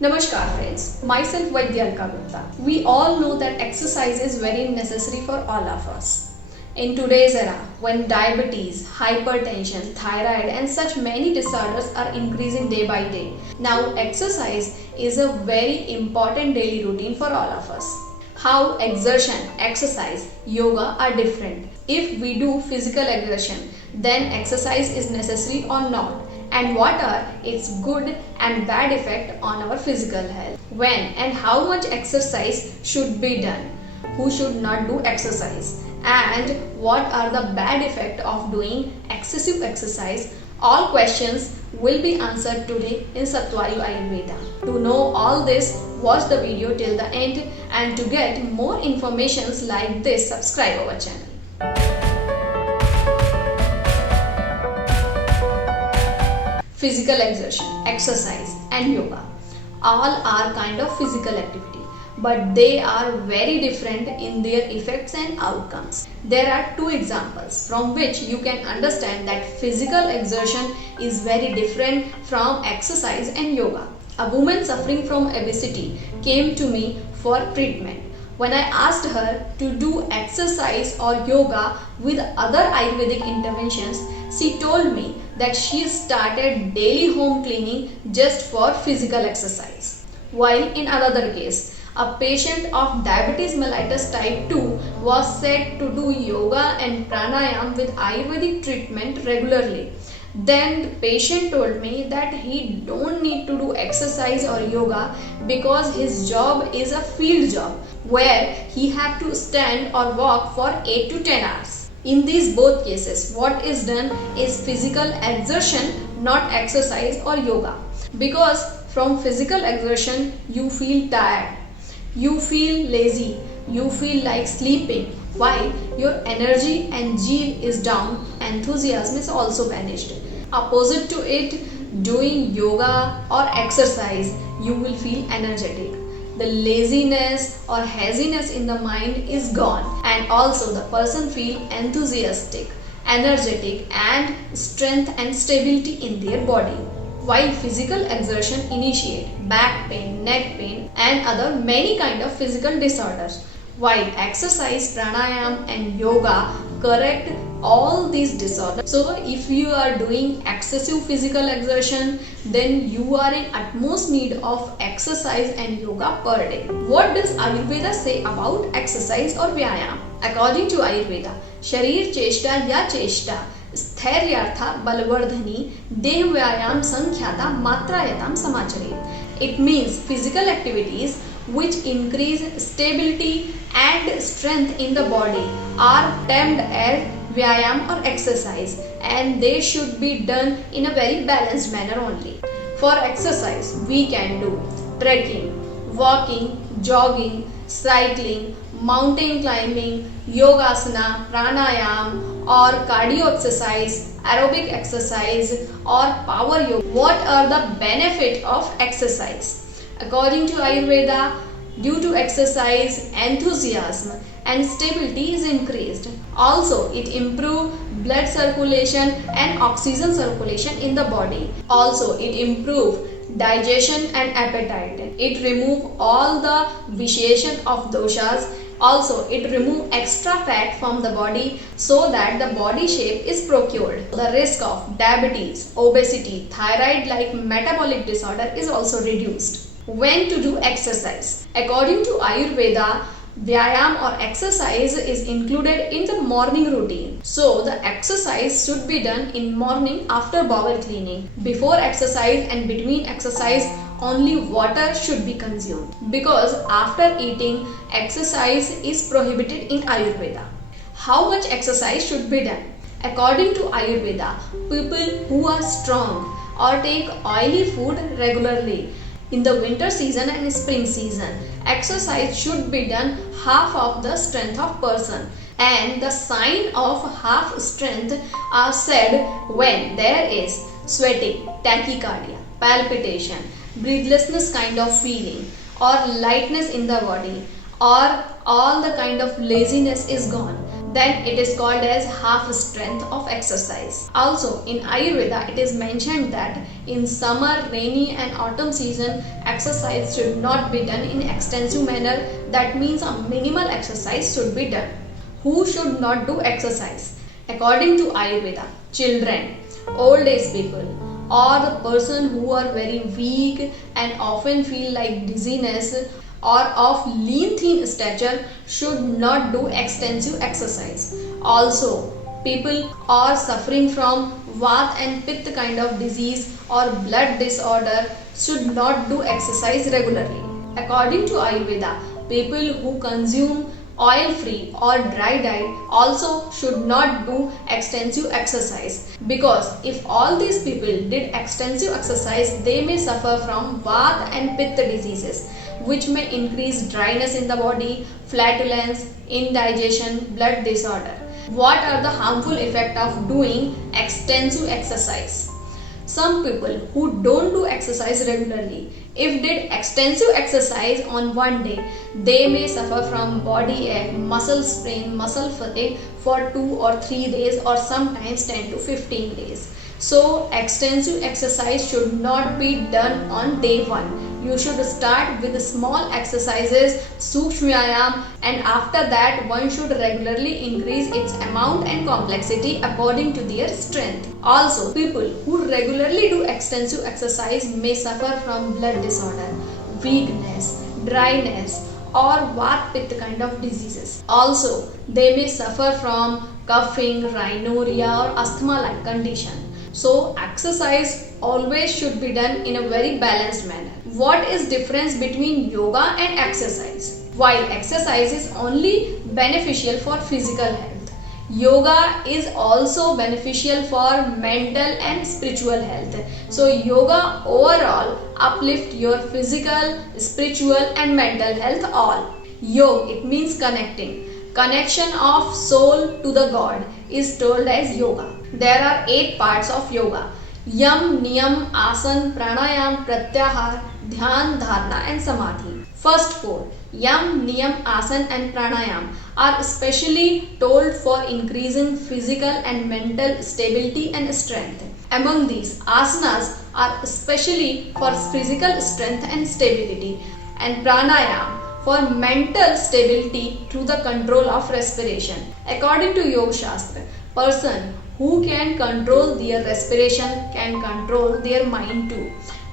Namaskar friends, myself Vaidyalka Gupta. We all know that exercise is very necessary for all of us. In today's era, when diabetes, hypertension, thyroid and such many disorders are increasing day by day, now exercise is a very important daily routine for all of us. How exertion, exercise, yoga are different. If we do physical exertion, then exercise is necessary or not, and what are its good and bad effect on our physical health. When and how much exercise should be done, who should not do exercise, and what are the bad effect of doing excessive exercise. All questions will be answered today in Satwayu Ayurveda. To know all this, watch the video till the end, and to get more informations like this, subscribe our channel. Physical exertion, exercise and yoga all are kind of physical activity, but they are very different in their effects and outcomes. There are two examples from which you can understand that physical exertion is very different from exercise and yoga. A woman suffering from obesity came to me for treatment. When I asked her to do exercise or yoga with other Ayurvedic interventions, she told me that she started daily home cleaning just for physical exercise. While in another case, a patient of diabetes mellitus type 2 was said to do yoga and pranayam with Ayurvedic treatment regularly. Then the patient told me that he don't need to do exercise or yoga because his job is a field job where he have to stand or walk for 8 to 10 hours. In these both cases, what is done is physical exertion, not exercise or yoga. Because from physical exertion, you feel tired, you feel lazy, you feel like sleeping, while your energy and zeal is down, enthusiasm is also vanished. Opposite to it, doing yoga or exercise, you will feel energetic. The laziness or haziness in the mind is gone, and also the person feel enthusiastic, energetic and strength and stability in their body. While physical exertion initiate back pain, neck pain and other many kind of physical disorders, while exercise, pranayam and yoga correct all these disorders. So if you are doing excessive physical exertion, then you are in utmost need of exercise and yoga per day. What does Ayurveda say about exercise or vyayam? According to Ayurveda, sharir cheshta ya cheshta स्थैर्यार्था बलवर्धनी देह व्यायाम संख्याता मात्रायताम समाचरेत. It means physical activities which increase stability and strength in the body are termed as vyayam or exercise, and they should be done in a very balanced manner only. For exercise, we can do trekking, walking, jogging, cycling, mountain climbing, yogasana, pranayam or cardio exercise, aerobic exercise or power yoga. What are the benefits of exercise? According to Ayurveda, due to exercise, enthusiasm and stability is increased. Also, it improves blood circulation and oxygen circulation in the body. Also, it improves digestion and appetite. It removes all the vitiation of doshas. Also, it removes extra fat from the body so that the body shape is procured. The risk of diabetes, obesity, thyroid-like metabolic disorder is also reduced. When to do exercise? According to Ayurveda, vyayam or exercise is included in the morning routine. So the exercise should be done in morning after bowel cleaning. Before exercise and between exercise, only water should be consumed, because after eating, exercise is prohibited in Ayurveda. How much exercise should be done? According to Ayurveda, people who are strong or take oily food regularly in the winter season and spring season, exercise should be done half of the strength of person, and the sign of half strength are said when there is sweating, tachycardia, palpitation, breathlessness kind of feeling or lightness in the body, or all the kind of laziness is gone. then it is called as half strength of exercise. Also in Ayurveda it is mentioned that in summer, rainy and autumn season exercise should not be done in extensive manner. That means a minimal exercise should be done. Who should not do exercise? According to Ayurveda, children, old age people, or the person who are very weak and often feel like dizziness or of lean thin stature should not do extensive exercise. Also, people are suffering from Vat and Pitta kind of disease or blood disorder should not do exercise regularly. According to Ayurveda, people who consume oil free or dry diet also should not do extensive exercise, because if all these people did extensive exercise they may suffer from Vata and Pitta diseases, which may increase dryness in the body, flatulence, indigestion, blood disorder. What are the harmful effects of doing extensive exercise? Some people who don't do exercise regularly, if did extensive exercise on one day, they may suffer from body ache, muscle strain, muscle fatigue for 2 or 3 days or sometimes 10 to 15 days. So extensive exercise should not be done on day 1. You should start with small exercises, Sukshma Vyayam, and after that one should regularly increase its amount and complexity according to their strength. Also, people who regularly do extensive exercise may suffer from blood disorder, weakness, dryness, or Vat Pitta kind of diseases. Also, they may suffer from coughing, rhinorrhea, or asthma like condition. So exercise always should be done in a very balanced manner. What is difference between yoga and exercise? While exercise is only beneficial for physical health, yoga is also beneficial for mental and spiritual health. So yoga overall uplift your physical, spiritual and mental health all. Yoga, it means connecting. Connection of soul to the God is told as yoga. There are 8 parts of yoga: Yam, Niyam, Asan, Pranayam, Pratyahar, Dhyan, Dharana and Samadhi. First 4, Yam, Niyam, Asan and Pranayam, are especially told for increasing physical and mental stability and strength. Among these, asanas are especially for physical strength and stability, and pranayam for mental stability through the control of respiration. According to Yoga Shastra, person who can control their respiration can control their mind too.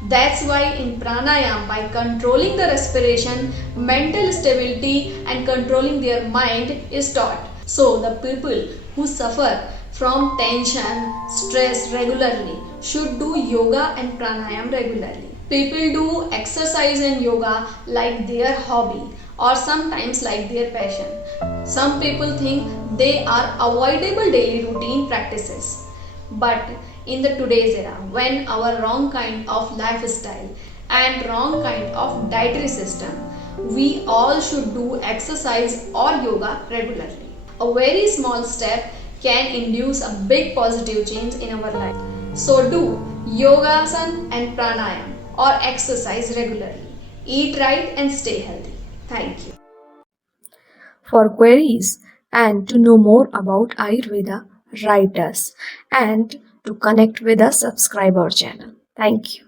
That's why in pranayam, by controlling the respiration, mental stability and controlling their mind is taught. So the people who suffer from tension, stress regularly should do yoga and pranayam regularly. People do exercise and yoga like their hobby or sometimes like their passion. Some people think they are avoidable daily routine practices. But in the today's era, when our wrong kind of lifestyle and wrong kind of dietary system, we all should do exercise or yoga regularly. A very small step can induce a big positive change in our life. So do yogasana and pranayam or exercise regularly. Eat right and stay healthy. Thank you. For queries and to know more about Ayurveda, write us and to connect with us, subscribe our channel. Thank you.